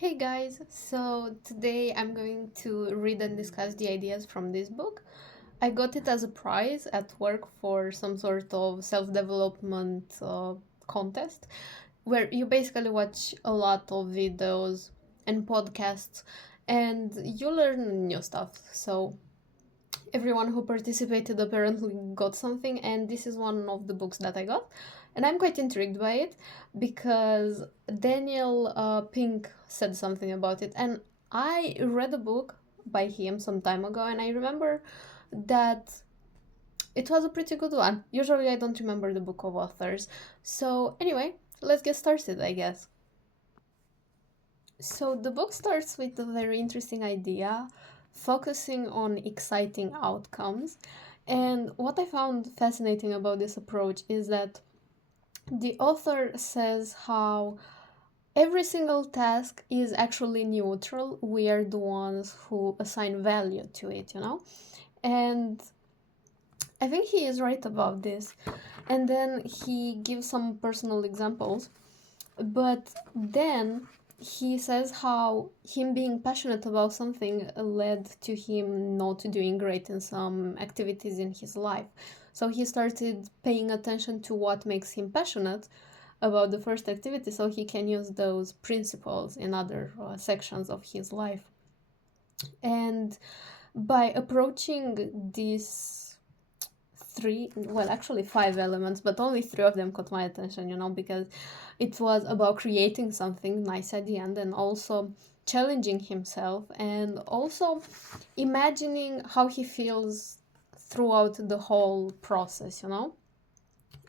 Hey guys, so today I'm going to read and discuss the ideas from this book. I got it as a prize at work for some sort of self development contest where you basically watch a lot of videos and podcasts and you learn new stuff. So everyone who participated apparently got something, and this is one of the books that I got. And I'm quite intrigued by it because Daniel Pink said something about it. And I read a book by him some time ago, and I remember that it was a pretty good one. Usually, I don't remember the book of authors. So, anyway, let's get started, I guess. So the book starts with a very interesting idea, focusing on exciting outcomes. And what I found fascinating about this approach is that the author says how every single task is actually neutral. We are the ones who assign value to it. And I think he is right about this. And then he gives some personal examples. But then he says how him being passionate about something led to him not doing great in some activities in his life. So he started paying attention to what makes him passionate about the first activity so he can use those principles in other sections of his life. And by approaching these three, well, actually five elements, but only three of them caught my attention, because it was about creating something nice at the end and also challenging himself and also imagining how he feels throughout the whole process.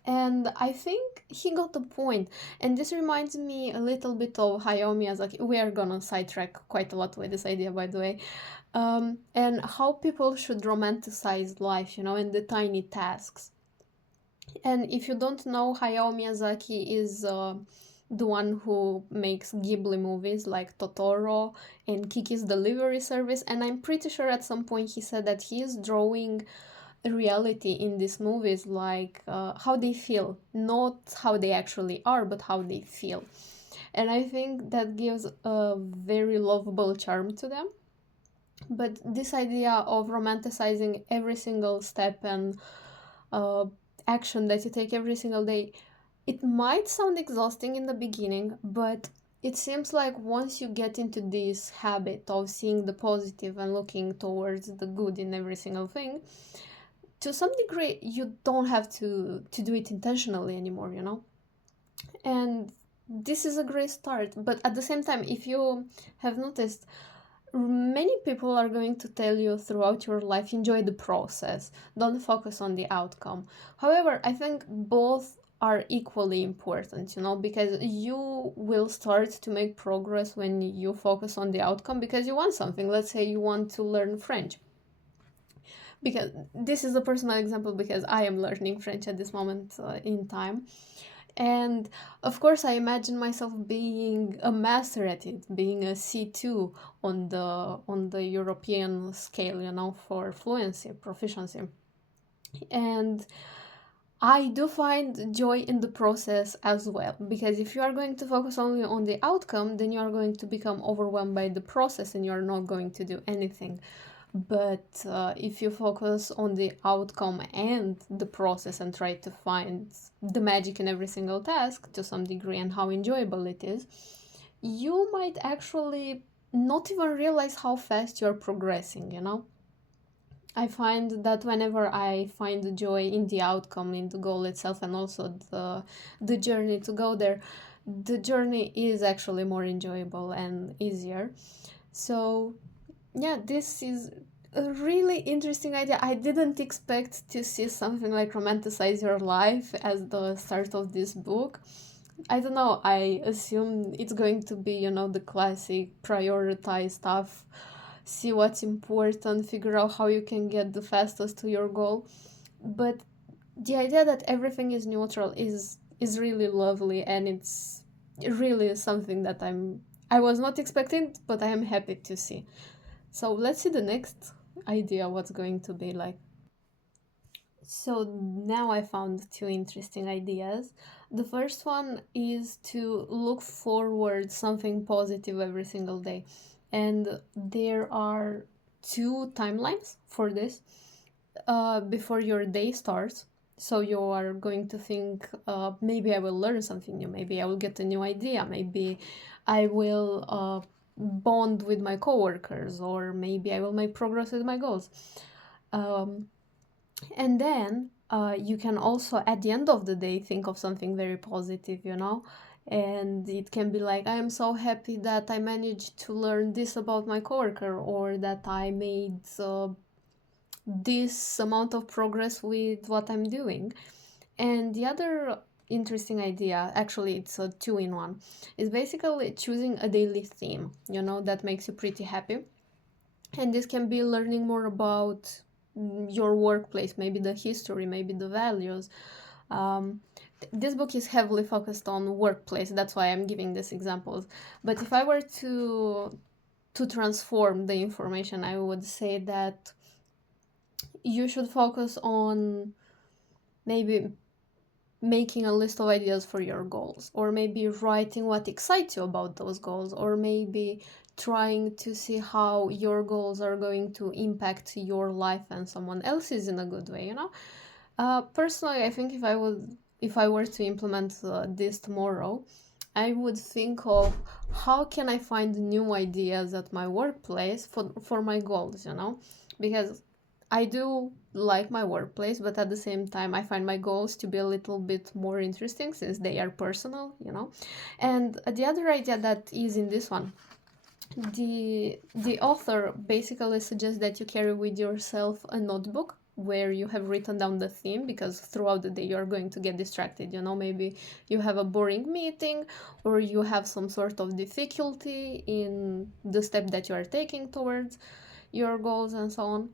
And I think he got the point. And this reminds me a little bit of Hayao Miyazaki. We are gonna sidetrack quite a lot with this idea, by the way. And how people should romanticize life, and the tiny tasks. And if you don't know, Hayao Miyazaki is the one who makes Ghibli movies like Totoro and Kiki's Delivery Service. And I'm pretty sure at some point he said that he is drawing reality in these movies, like how they feel, not how they actually are, but how they feel. And I think that gives a very lovable charm to them. But this idea of romanticizing every single step and uh, action that you take every single day, it might sound exhausting in the beginning, but it seems like once you get into this habit of seeing the positive and looking towards the good in every single thing, to some degree you don't have to do it intentionally anymore. And this is a great start, but at the same time, if you have noticed, many people are going to tell you throughout your life, enjoy the process, don't focus on the outcome. However, I think both are equally important, because you will start to make progress when you focus on the outcome because you want something. Let's say you want to learn French, because this is a personal example because I am learning French at this moment in time. And of course, I imagine myself being a master at it, being a C2 on the European scale, for fluency, proficiency. And I do find joy in the process as well, because if you are going to focus only on the outcome, then you are going to become overwhelmed by the process and you are not going to do anything. But if you focus on the outcome and the process and try to find the magic in every single task to some degree and how enjoyable it is, you might actually not even realize how fast you're progressing. I find that whenever I find the joy in the outcome, in the goal itself, and also the journey to go there, the journey is actually more enjoyable and easier. So yeah, this is a really interesting idea. I didn't expect to see something like romanticize your life as the start of this book. I don't know, I assume it's going to be, the classic prioritize stuff, see what's important, figure out how you can get the fastest to your goal. But the idea that everything is neutral is really lovely, and it's really something that I was not expecting, but I am happy to see. So let's see the next idea what's going to be like. So now I found two interesting ideas. The first one is to look forward something positive every single day. And there are two timelines for this. Before your day starts. So you are going to think, maybe I will learn something new, maybe I will get a new idea, maybe I will bond with my coworkers, or maybe I will make progress with my goals. Um, and then you can also, at the end of the day, think of something very positive, you know? And it can be like, I am so happy that I managed to learn this about my coworker, or that I made this amount of progress with what I'm doing. And the other interesting idea, actually, it's a two in one, is basically choosing a daily theme, you know, that makes you pretty happy. And this can be learning more about your workplace, maybe the history, maybe the values. This book is heavily focused on workplace, that's why I'm giving these examples. But if I were to transform the information, I would say that you should focus on maybe making a list of ideas for your goals, or maybe writing what excites you about those goals, or maybe trying to see how your goals are going to impact your life and someone else's in a good way, you know. Personally, I think if I were to implement this tomorrow, I would think of how can I find new ideas at my workplace for my goals, you know? Because I do like my workplace, but at the same time, I find my goals to be a little bit more interesting since they are personal, you know? And the other idea that is in this one, the author basically suggests that you carry with yourself a notebook where you have written down the theme, because throughout the day you're going to get distracted, you know, maybe you have a boring meeting, or you have some sort of difficulty in the step that you are taking towards your goals and so on.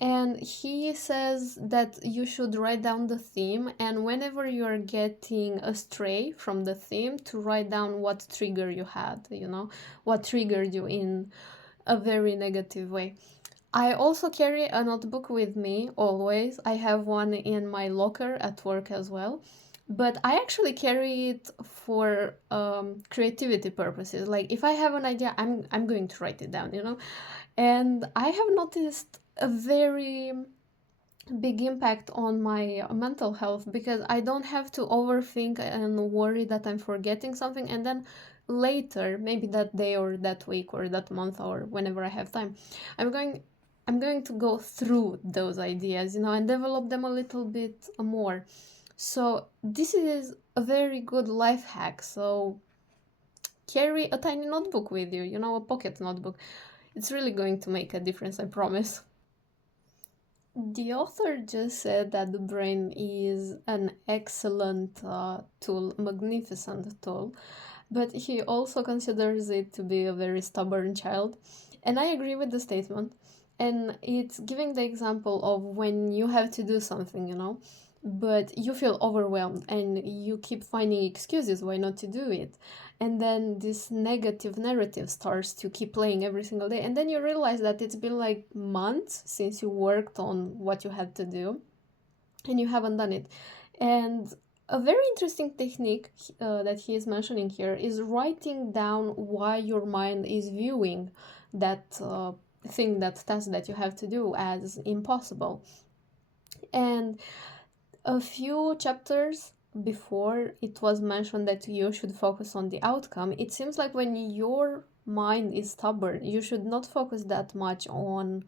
And he says that you should write down the theme, and whenever you're getting astray from the theme, to write down what trigger you had, you know, what triggered you in a very negative way. I also carry a notebook with me always. I have one in my locker at work as well. But I actually carry it for creativity purposes. Like if I have an idea, I'm going to write it down, you know? And I have noticed a very big impact on my mental health, because I don't have to overthink and worry that I'm forgetting something, and then later, maybe that day or that week or that month or whenever I have time, I'm going I'm going to go through those ideas, you know, and develop them a little bit more. So this is a very good life hack. So carry a tiny notebook with you, you know, a pocket notebook. It's really going to make a difference, I promise. The author just said that the brain is an excellent tool, magnificent tool, but he also considers it to be a very stubborn child. And I agree with the statement. And it's giving the example of when you have to do something, you know, but you feel overwhelmed and you keep finding excuses why not to do it. And then this negative narrative starts to keep playing every single day. And then you realize that it's been like months since you worked on what you had to do and you haven't done it. And a very interesting technique that he is mentioning here is writing down why your mind is viewing that thing, that task that you have to do, as impossible. And a few chapters before, it was mentioned that you should focus on the outcome. It seems like when your mind is stubborn, you should not focus that much on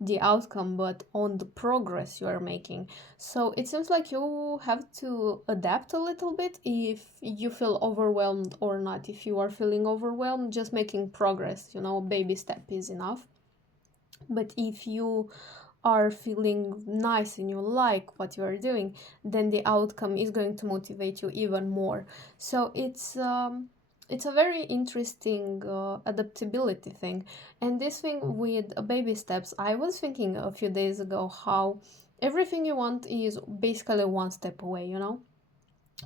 the outcome, but on the progress you are making. So it seems like you have to adapt a little bit if you feel overwhelmed or not. If you are feeling overwhelmed, just making progress, you know, baby step is enough. But if you are feeling nice and you like what you are doing, then the outcome is going to motivate you even more. So it's a very interesting adaptability thing. And this thing with baby steps, I was thinking a few days ago how everything you want is basically one step away, you know?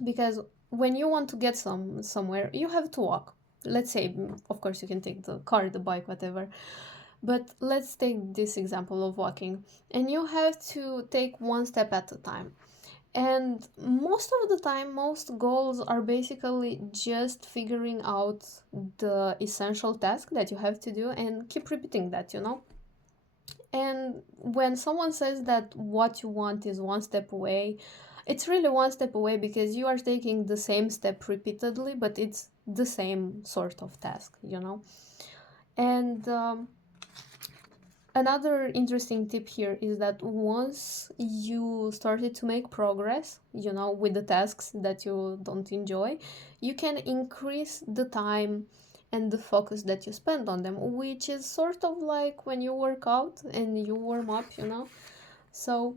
Because when you want to get somewhere, you have to walk. Let's say, of course, you can take the car, the bike, whatever. But let's take this example of walking, and you have to take one step at a time. And most of the time, most goals are basically just figuring out the essential task that you have to do and keep repeating that. And when someone says that what you want is one step away, it's really one step away because you are taking the same step repeatedly, but it's the same sort of task. And another interesting tip here is that once you started to make progress, with the tasks that you don't enjoy, you can increase the time and the focus that you spend on them, which is sort of like when you work out and you warm up. So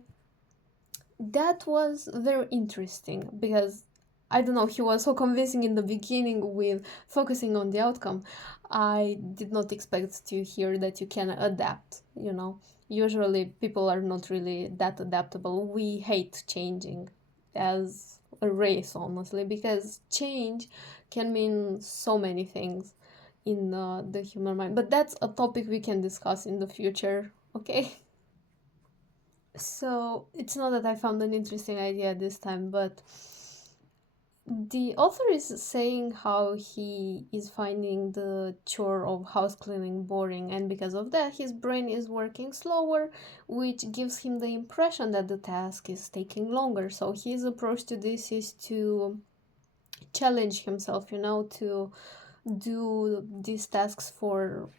that was very interesting because I don't know, he was so convincing in the beginning with focusing on the outcome. I did not expect to hear that you can adapt. Usually people are not really that adaptable. We hate changing as a race, honestly, because change can mean so many things in the human mind. But that's a topic we can discuss in the future, okay? So it's not that I found an interesting idea this time, but the author is saying how he is finding the chore of house cleaning boring, and because of that, his brain is working slower, which gives him the impression that the task is taking longer. So his approach to this is to challenge himself, to do these tasks for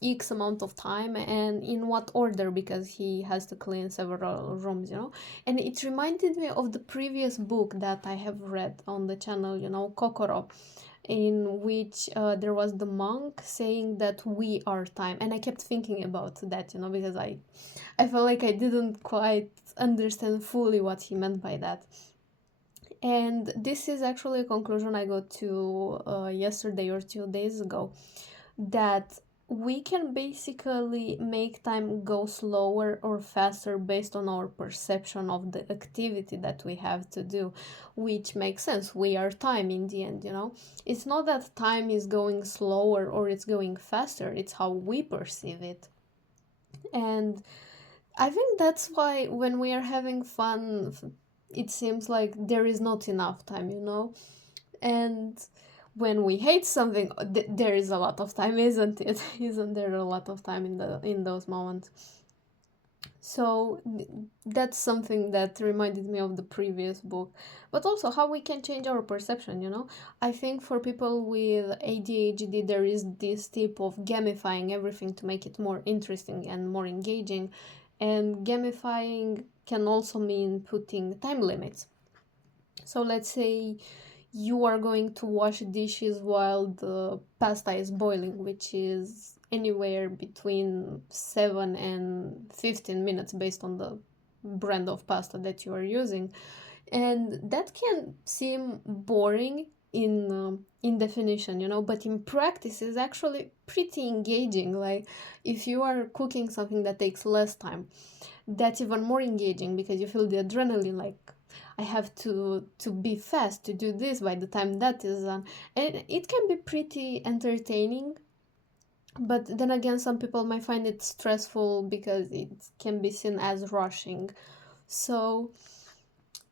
X amount of time and in what order, because he has to clean several rooms. And it reminded me of the previous book that I have read on the channel, Kokoro, in which there was the monk saying that we are time. And I kept thinking about that, because I felt like I didn't quite understand fully what he meant by that. And this is actually a conclusion I got to yesterday or 2 days ago, that we can basically make time go slower or faster based on our perception of the activity that we have to do, which makes sense. We are time in the end. It's not that time is going slower or it's going faster, it's how we perceive it. And I think that's why when we are having fun, it seems like there is not enough time. And when we hate something, there is a lot of time, isn't it? Isn't there a lot of time in those moments? So that's something that reminded me of the previous book, but also how we can change our perception. I think for people with ADHD, there is this tip of gamifying everything to make it more interesting and more engaging, and gamifying can also mean putting time limits. So let's say you are going to wash dishes while the pasta is boiling, which is anywhere between 7 and 15 minutes based on the brand of pasta that you are using. And that can seem boring in definition, but in practice is actually pretty engaging. Like if you are cooking something that takes less time, that's even more engaging because you feel the adrenaline, like I have to be fast to do this by the time that is done. And it can be pretty entertaining, but then again, some people might find it stressful because it can be seen as rushing. So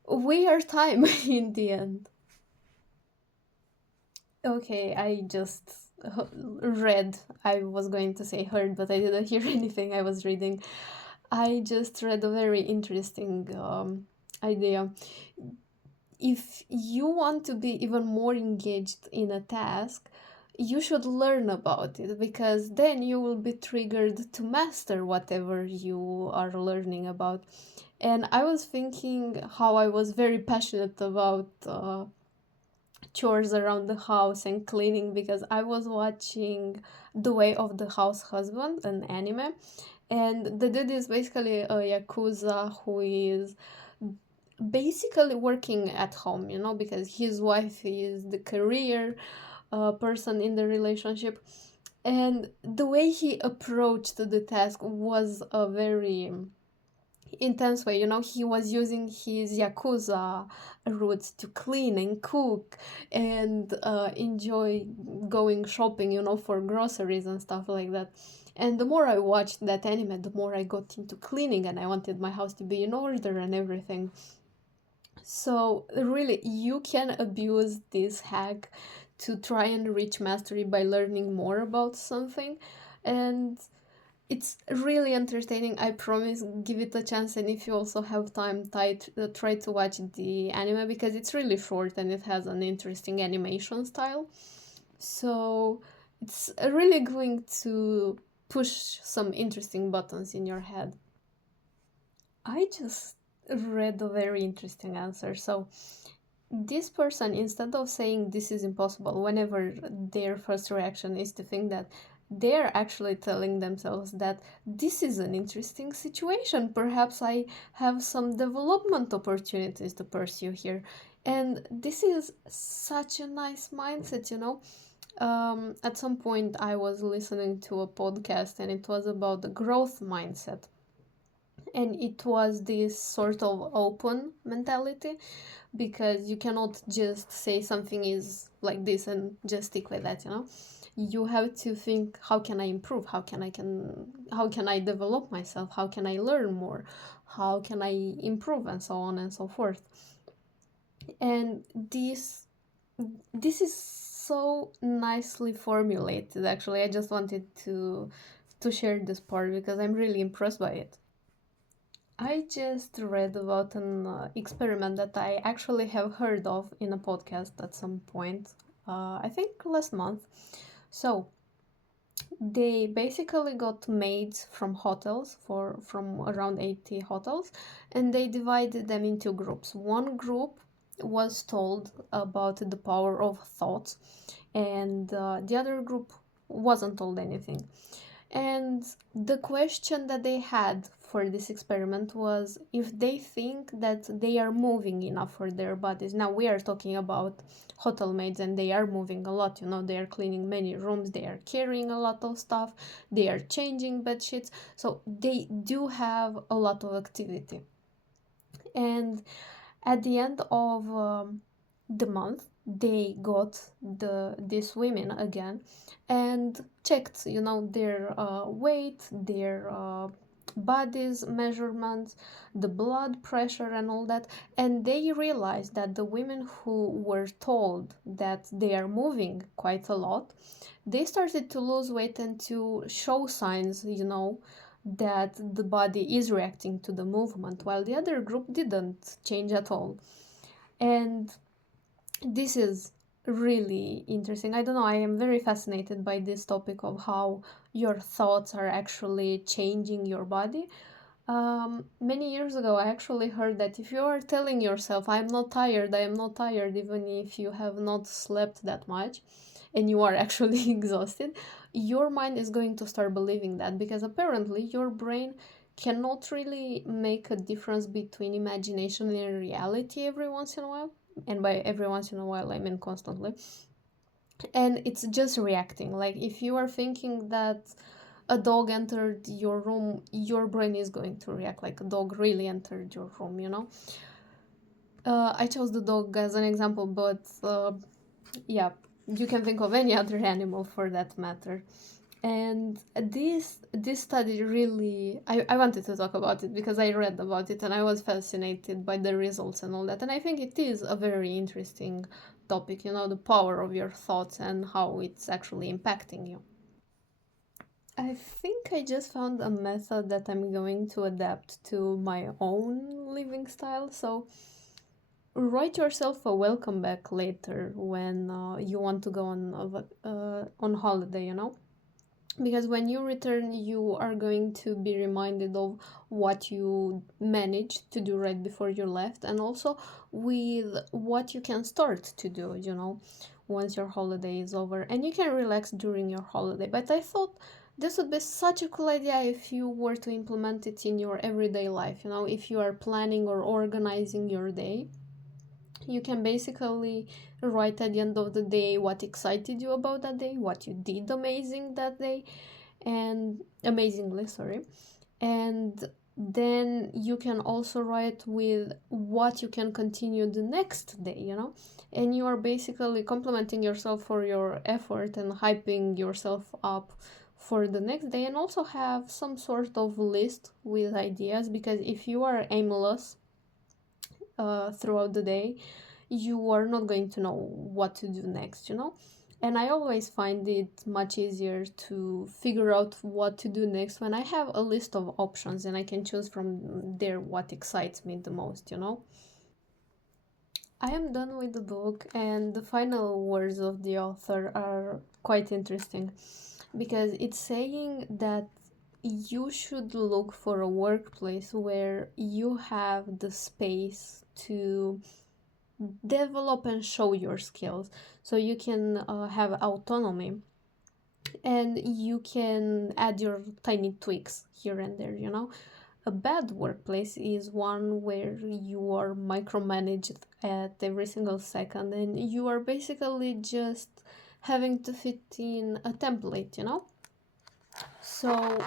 we are time in the end. Okay, I just read. I was going to say heard, but I didn't hear anything. I was reading. I just read a very interesting idea. If you want to be even more engaged in a task, you should learn about it, because then you will be triggered to master whatever you are learning about. And I was thinking how I was very passionate about chores around the house and cleaning because I was watching The Way of the House Husband, an anime. And the dude is basically a yakuza who is basically working at home, because his wife is the career person in the relationship. And the way he approached the task was a very intense way. He was using his yakuza roots to clean and cook and enjoy going shopping, for groceries and stuff like that. And the more I watched that anime, the more I got into cleaning, and I wanted my house to be in order and everything. So really, you can abuse this hack to try and reach mastery by learning more about something. And it's really entertaining. I promise, give it a chance. And if you also have time, try to watch the anime, because it's really short and it has an interesting animation style. So it's really going to push some interesting buttons in your head. I just read a very interesting answer. So this person, instead of saying this is impossible, whenever their first reaction is to think that, they're actually telling themselves that this is an interesting situation. Perhaps I have some development opportunities to pursue here. And this is such a nice mindset. At some point, I was listening to a podcast and it was about the growth mindset. And it was this sort of open mentality, because you cannot just say something is like this and just stick with that. You have to think, how can I improve, how can I develop myself, how can I learn more, how can I improve, and so on and so forth. And this is so nicely formulated. Actually, I just wanted to share this part because I'm really impressed by it. I just read about an experiment that I actually have heard of in a podcast at some point, I think last month. So, they basically got maids from hotels, from around 80 hotels, and they divided them into groups. One group was told about the power of thoughts, and the other group wasn't told anything. And the question that they had for this experiment was if they think that they are moving enough for their bodies. Now, we are talking about hotel maids, and they are moving a lot. They are cleaning many rooms, they are carrying a lot of stuff, they are changing bed sheets. So they do have a lot of activity. And at the end of the month, they got these women again and checked, their weight, their bodies measurements, the blood pressure and all that. And they realized that the women who were told that they are moving quite a lot, they started to lose weight and to show signs, that the body is reacting to the movement, while the other group didn't change at all. And this is really interesting. I don't know, I am very fascinated by this topic of how your thoughts are actually changing your body. Many years ago, I actually heard that if you are telling yourself, I am not tired, even if you have not slept that much and you are actually exhausted, your mind is going to start believing that, because apparently your brain cannot really make a difference between imagination and reality every once in a while. And by every once in a while, I mean constantly. And it's just reacting. Like, if you are thinking that a dog entered your room, your brain is going to react like a dog really entered your room. I chose the dog as an example, but yeah, you can think of any other animal for that matter. And this study really, I wanted to talk about it because I read about it and I was fascinated by the results and all that. And I think it is a very interesting topic, the power of your thoughts and how it's actually impacting you. I think I just found a method that I'm going to adapt to my own living style. So write yourself a welcome back later when you want to go on holiday. Because when you return, you are going to be reminded of what you managed to do right before you left, and also with what you can start to do, once your holiday is over, and you can relax during your holiday. But I thought this would be such a cool idea if you were to implement it in your everyday life. If you are planning or organizing your day, you can basically write at the end of the day what excited you about that day, what you did amazingly, sorry. And then you can also write with what you can continue the next day, and you are basically complimenting yourself for your effort and hyping yourself up for the next day, and also have some sort of list with ideas, because if you are aimless throughout the day, you are not going to know what to do next. And I always find it much easier to figure out what to do next when I have a list of options and I can choose from there what excites me the most. I am done with the book, and the final words of the author are quite interesting, because it's saying that you should look for a workplace where you have the space to develop and show your skills, so you can have autonomy, and you can add your tiny tweaks here and there. A bad workplace is one where you are micromanaged at every single second, and you are basically just having to fit in a template. So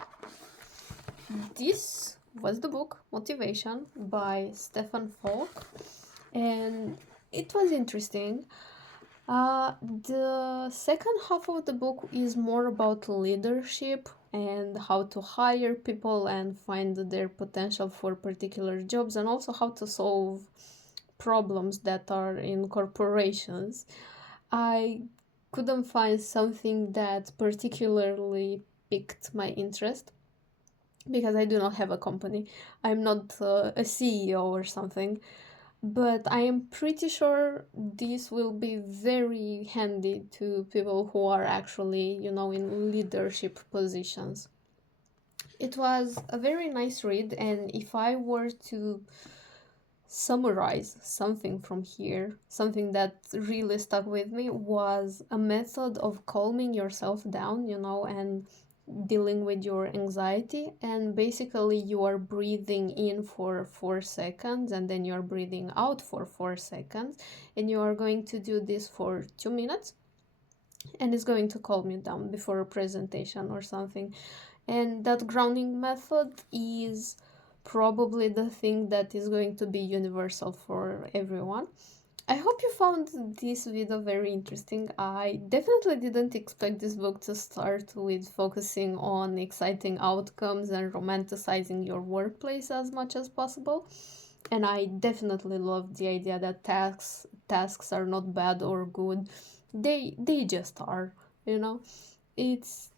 this was the book Motivation by Stefan Falk, and it was interesting. The second half of the book is more about leadership and how to hire people and find their potential for particular jobs, and also how to solve problems that are in corporations. I couldn't find something that particularly piqued my interest, because I do not have a company. I'm not a CEO or something, but I am pretty sure this will be very handy to people who are actually, in leadership positions. It was a very nice read, and if I were to summarize something from here, something that really stuck with me was a method of calming yourself down, and dealing with your anxiety. And basically, you are breathing in for 4 seconds, and then you're breathing out for 4 seconds, and you are going to do this for 2 minutes, and it's going to calm you down before a presentation or something. And that grounding method is probably the thing that is going to be universal for everyone. I hope you found this video very interesting. I definitely didn't expect this book to start with focusing on exciting outcomes and romanticizing your workplace as much as possible. And I definitely love the idea that tasks are not bad or good. They just are, you know. It's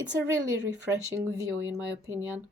it's a really refreshing view, in my opinion.